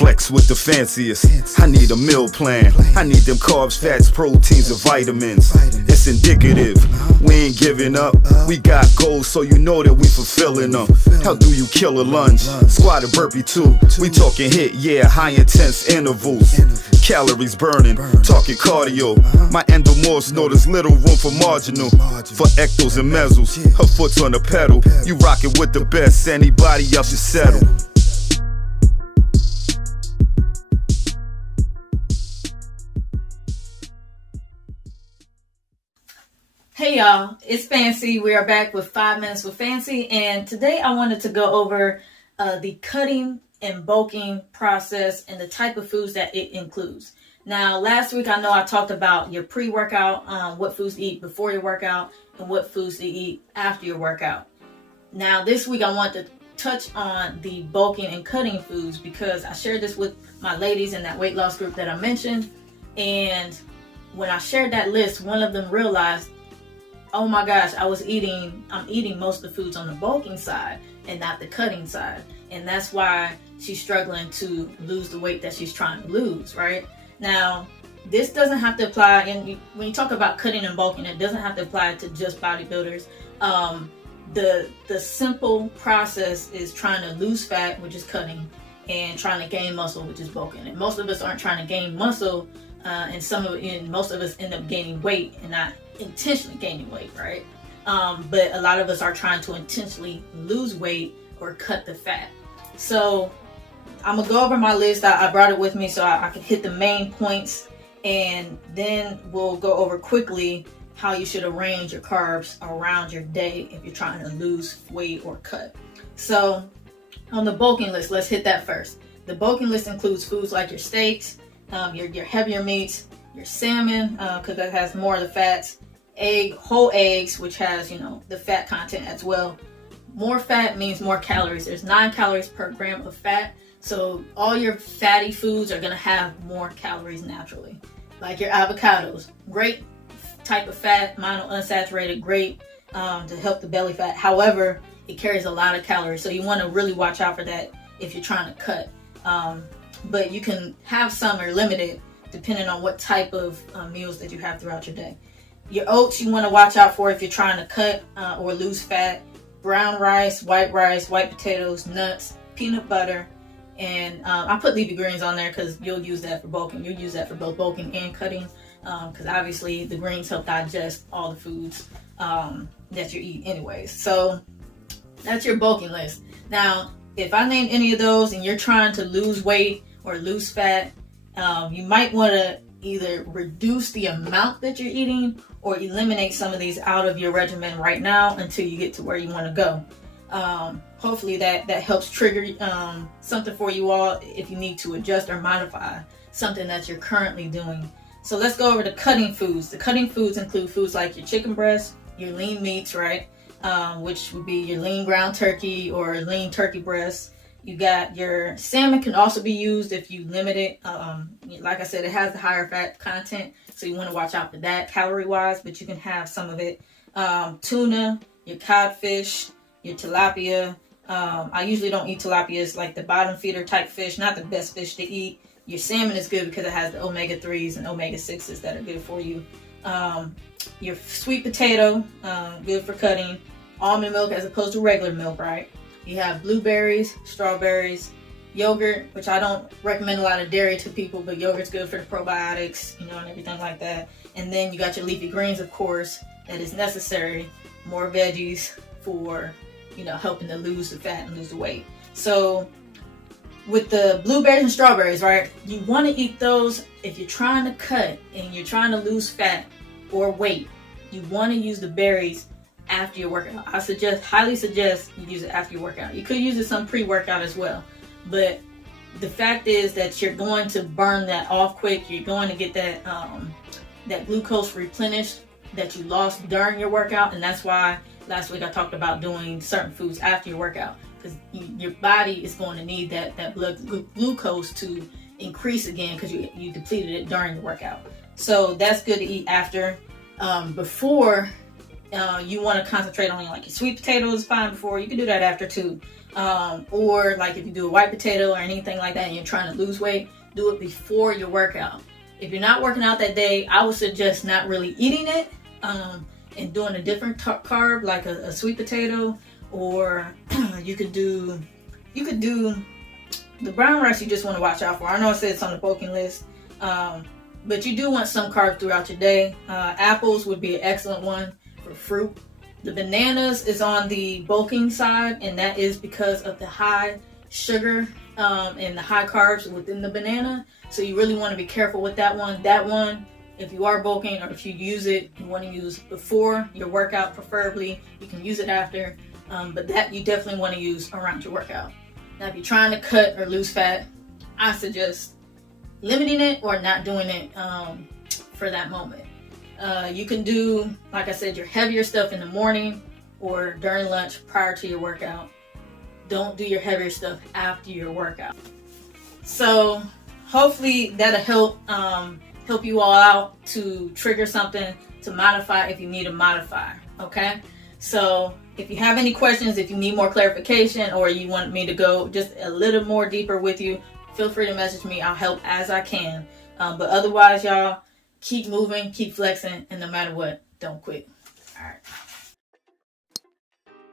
flex with the fanciest. I need a meal plan. I need them carbs, fats, proteins, and vitamins. It's indicative. We ain't giving up. We got goals, so you know that we fulfilling them. How do you kill a lunge? Squat a burpee too. We talking hit, yeah, high intense intervals. Calories burning, talking cardio. My endomorphs know there's little room for marginal. For ectos and mezzos, her foot's on the pedal. You rockin' with the best, anybody else should settle. Hey y'all, it's Fancy. We are back with 5 Minutes with Fancy, and today I wanted to go over the cutting and bulking process and the type of foods that it includes. Now, last week I know I talked about your pre-workout, what foods to eat before your workout, and what foods to eat after your workout. Now, this week I want to touch on the bulking and cutting foods because I shared this with my ladies in that weight loss group that I mentioned, and when I shared that list, one of them realized, oh my gosh, I'm eating most of the foods on the bulking side and not the cutting side. And that's why she's struggling to lose the weight that she's trying to lose, right? Now, this doesn't have to apply, and when you talk about cutting and bulking, it doesn't have to apply to just bodybuilders. The simple process is trying to lose fat, which is cutting, and trying to gain muscle, which is bulking. And most of us aren't trying to gain muscle, and most of us end up gaining weight and not intentionally gaining weight, right? But a lot of us are trying to intentionally lose weight or cut the fat. So I'm gonna go over my list. I brought it with me so I can hit the main points, and then we'll go over quickly how you should arrange your carbs around your day if you're trying to lose weight or cut. So on the bulking list, let's hit that first. The bulking list includes foods like your steaks, your heavier meats, your salmon, because that has more of the fats, whole eggs, which has, the fat content as well. More fat means more calories. There's 9 calories per gram of fat. So all your fatty foods are going to have more calories naturally. Like your avocados, great type of fat, monounsaturated, great to help the belly fat. However, it carries a lot of calories. So you want to really watch out for that if you're trying to cut. But you can have some or limited depending on what type of meals that you have throughout your day. Your oats you want to watch out for if you're trying to cut or lose fat. Brown rice, white potatoes, nuts, peanut butter, and I put leafy greens on there because you'll use that for bulking. You'll use that for both bulking and cutting because obviously the greens help digest all the foods that you eat anyways. So that's your bulking list. Now, if I name any of those and you're trying to lose weight or lose fat, you might want to either reduce the amount that you're eating or eliminate some of these out of your regimen right now until you get to where you want to go. Hopefully that helps trigger something for you all if you need to adjust or modify something that you're currently doing. So let's go over the cutting foods. The cutting foods include foods like your chicken breast, your lean meats, right? Which would be your lean ground turkey or lean turkey breast. You got your salmon can also be used if you limit it. Like I said, it has the higher fat content, so you want to watch out for that calorie-wise, but you can have some of it. Tuna, your codfish, your tilapia. I usually don't eat tilapia. It's like the bottom feeder type fish, not the best fish to eat. Your salmon is good because it has the omega-3s and omega-6s that are good for you. Your sweet potato, good for cutting. Almond milk as opposed to regular milk, right? You have blueberries, strawberries, yogurt, which I don't recommend a lot of dairy to people, but yogurt's good for the probiotics, and everything like that. And then you got your leafy greens, of course, that is necessary. More veggies for, helping to lose the fat and lose the weight. So with the blueberries and strawberries, right, you want to eat those if you're trying to cut and you're trying to lose fat or weight. You want to use the berries after your workout. I highly suggest you use it after your workout. You could use it some pre-workout as well, but the fact is that you're going to burn that off quick. You're going to get that glucose replenished that you lost during your workout, and that's why last week I talked about doing certain foods after your workout, because your body is going to need that blood glucose to increase again because you depleted it during the workout. So that's good to eat after. Before you want to concentrate on like your sweet potatoes fine before, you can do that after too. Or like if you do a white potato or anything like that and you're trying to lose weight, do it before your workout. If you're not working out that day, I would suggest not really eating it and doing a different carb like a sweet potato, or you could do the brown rice. You just want to watch out for. I know it says it's on the bulking list, but you do want some carbs throughout your day. Apples would be an excellent one for fruit. The bananas is on the bulking side, and that is because of the high sugar and the high carbs within the banana. So you really want to be careful with that one. That one, if you are bulking or if you use it, you want to use before your workout preferably. You can use it after, but that you definitely want to use around your workout. Now, if you're trying to cut or lose fat, I suggest limiting it or not doing it for that moment. You can do, like I said, your heavier stuff in the morning or during lunch prior to your workout. Don't do your heavier stuff after your workout. So hopefully that'll help you all out to trigger something to modify if you need to modify. Okay, so if you have any questions, if you need more clarification, or you want me to go just a little more deeper with you, feel free to message me. I'll help as I can. But otherwise, y'all, keep moving, keep flexing, and no matter what, don't quit. All right.